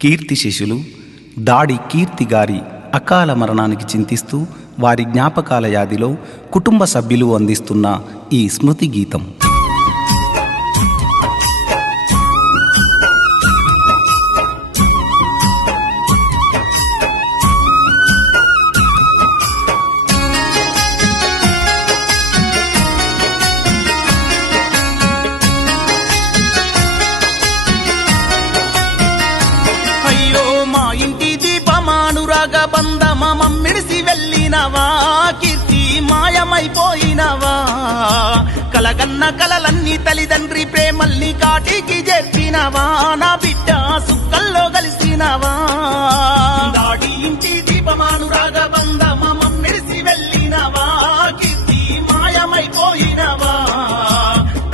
కీర్తి శిష్యులు దాడి కీర్తి గారి అకాల మరణానికి చింతిస్తూ వారి జ్ఞాపకాల యాదిలో కుటుంబ సభ్యులు అందిస్తున్న ఈ స్మృతి గీతం. బంధమా మమ్మిడిసి వెళ్ళినవా కీర్తి మాయమైపోయినవా కలగన్న కలలన్నీ తల్లిదండ్రి ప్రేమల్ని కాటికి చేర్చినవా నా బిడ్డ సుక్కల్లో కలిసినవా దాడి ఇంటి దీపమానురాగ బంధమా మమ్మిడిసి వెళ్ళినవా కీర్తి మాయమైపోయినవా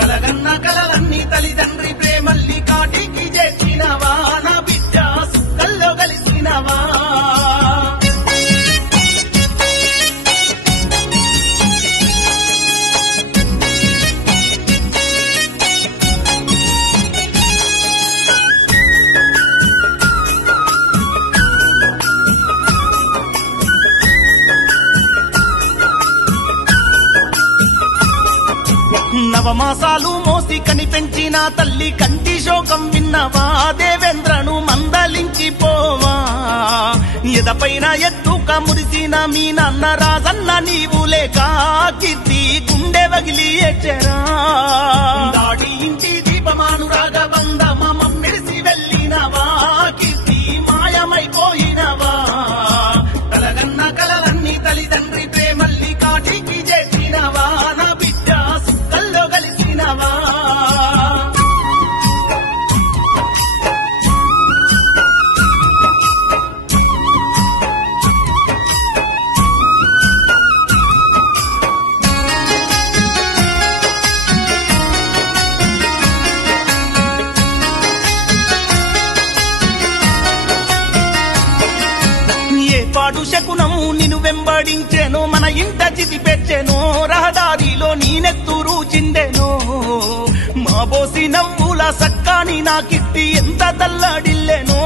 కలగన్న కలలన్నీ తల్లిదండ్రి ప్రేమల్ని కాటికి చేర్చినవా నా బిడ్డ సుక్కల్లో కలిసినవా నవమాసాలు మోసి కనిపెంచిన తల్లి కంటి శోకం విన్నవా దేవేంద్రను మందలించిపోవా ఎదపైన ఎత్తుక మురిసిన మీ నాన్న రాజన్న నీవు లేక కీర్తి గుండె వగిలి ఎచ్చరా దాడి ఇంటి దీపమానురాగ బంధమా మమ్మిడిసి వెళ్ళినవా కీర్తి మాయమైపోయినవా కలగన్న కలలన్నీ తల్లిదండ్రి ప్రేమల్ని కాటికి చేసినవా నా బిడ్డ సుక్కల్లో కలిసినవా పాడు శకునము నిన్ను వెంబడించెను మన ఇంట చితి పెట్టెను రహదారిలో నీనెత్తురు చిందెను మా బోసి నవ్వుల సక్కాని నా కిట్టి ఎంత తల్లడిల్లెనో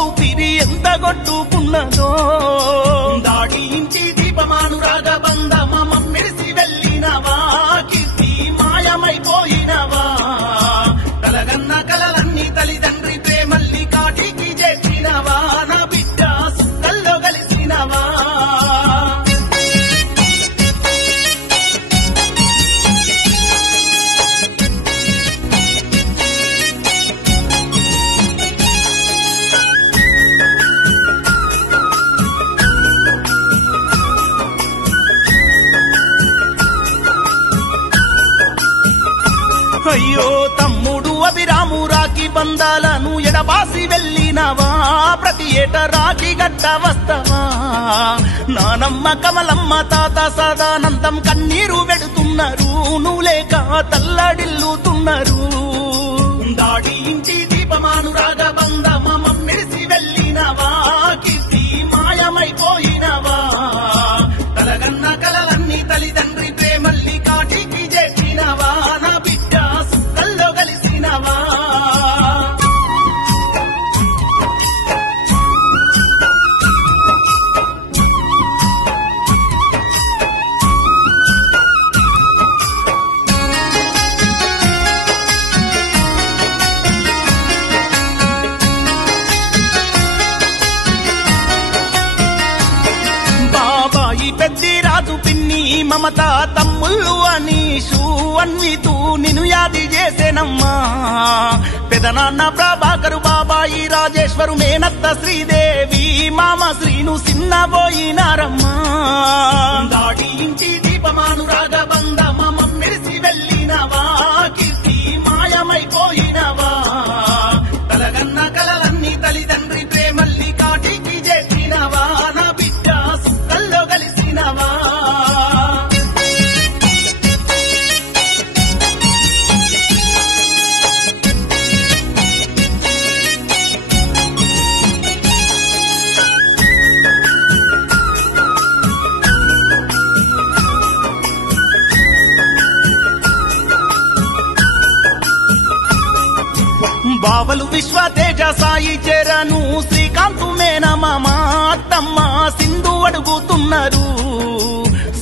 ఊపిరి ఎంత కొట్టుకున్నదో దాడి ఇంటి దీపమానురాగ బంధమా మమ్మిడిసి వెళ్ళినవా కీర్తి మాయమైపోయినవా కలగన్న కలలన్నీ తల్లిదండ్రి ప్రేమల్ని కాటికి చేసినవా నా బిడ్డ సుక్కల్లో కలిసినవా అయ్యో తమ్ముడు అభిరాము రాఖీ బంధాలను ఎడబాసి వెళ్ళినవా ప్రతి ఏట రాఖీ గట్ట వస్తవా నానమ్మ కమలమ్మ తాత సదానందం కన్నీరు వెడుతున్నారు నువ్వు లేక తల్లడిల్లుతున్నారు దాడి ఇంటి దీపమానురాగ బంధమా మమ్మిడిసి వెళ్ళినవా కీర్తి మాయమైపోయినవా కలగన్న కలలన్నీ తల్లిదండ్రి ప్రేమల్ని కాటికి చేసినవా నా బిడ్డ సుక్కల్లో కలిసినవా పెద్ది రాజు పిన్ని మమత తమ్ముళ్ళు అనీషు అన్వితూ నిన్ను యాది చేసేనమ్మా పెదనాన్న ప్రభాకరు బాబాయి రాజేశ్వరు మేనత్త శ్రీదేవి మామ శ్రీను సిన్నబోయినారమ్మా దాడి ఇంటి దీపమానురాగ బంధమా మమ్మిడిసి వెళ్ళినవా కీర్తి మాయమైపోయినవా కలగన్న కలలన్నీ తల్లిదండ్రి ప్రేమల్ని కాటికి చేసినవా నా బిడ్డ సుక్కల్లో కలిసినవా తేజ సాయి చెరను శ్రీకాంతు మేనమామ అత్తమ్మ సింధు అడుగుతున్నారు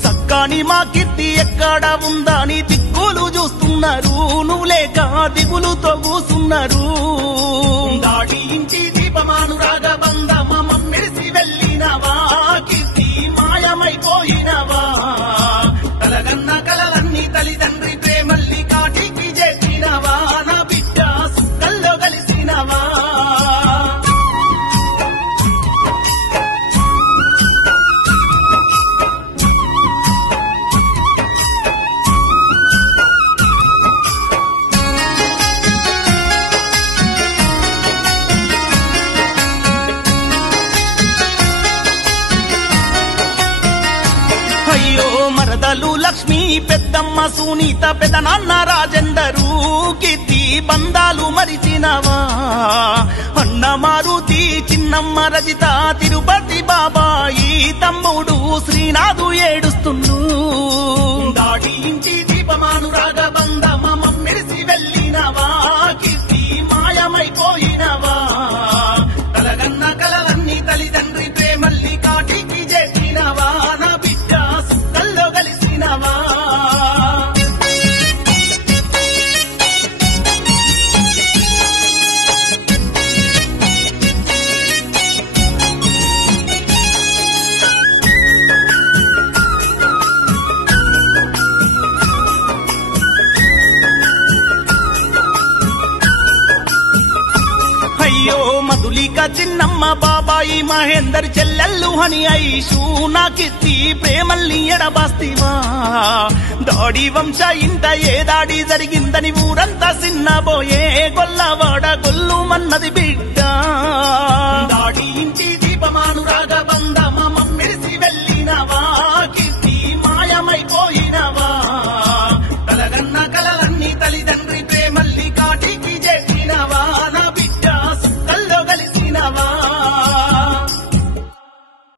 సక్కాని మా కీర్తి ఎక్కడ ఉందని దిక్కులు చూస్తున్నారు నువ్వు లేక దిగులుతో కూసున్నారు దాడి ఇంటి దీపమాను రాగబంధమ మెరిసి వెళ్ళినవా కీర్తి మాయమైపోయినవా కలగన్న కలలన్నీ తల్లిదండ్రి ప్రేమల్ని కాటికి చేసినవా నా బిడ్డ సుక్కల్లో కలిసినవా మరదలు లక్ష్మి పెద్దమ్మ సునీత పెదనాన్న రాజేందరు కీర్తి బంధాలు మరిచినవా అన్న మారుతి చిన్నమ్మ రజిత తిరుపతి బాబాయి తమ్ముడు శ్రీనాథు ఏడుస్తున్ను దాడి ఇంటి దీపమాను రాగబంధమ మెరిసి వెళ్ళినవా కీర్తి మాయమైపోయినవా కలగన్న కలలన్నీ తల్లిదండ్రి ప్రేమల్ని కాటికి చేసినవా నా బిడ్డ సుక్కల్లో కలిసినవా మధులిక చిన్నమ్మ బాబాయి మహేందర్ చెల్లెల్లు హని ఐషు నా కీర్తి ప్రేమల్ని ఎడబాస్తివా దాడి వంశ ఇంట ఏ దాడి జరిగిందని ఊరంతా సిన్నబోయే గొల్లవాడ గొల్లు మన్నది బిడ్డ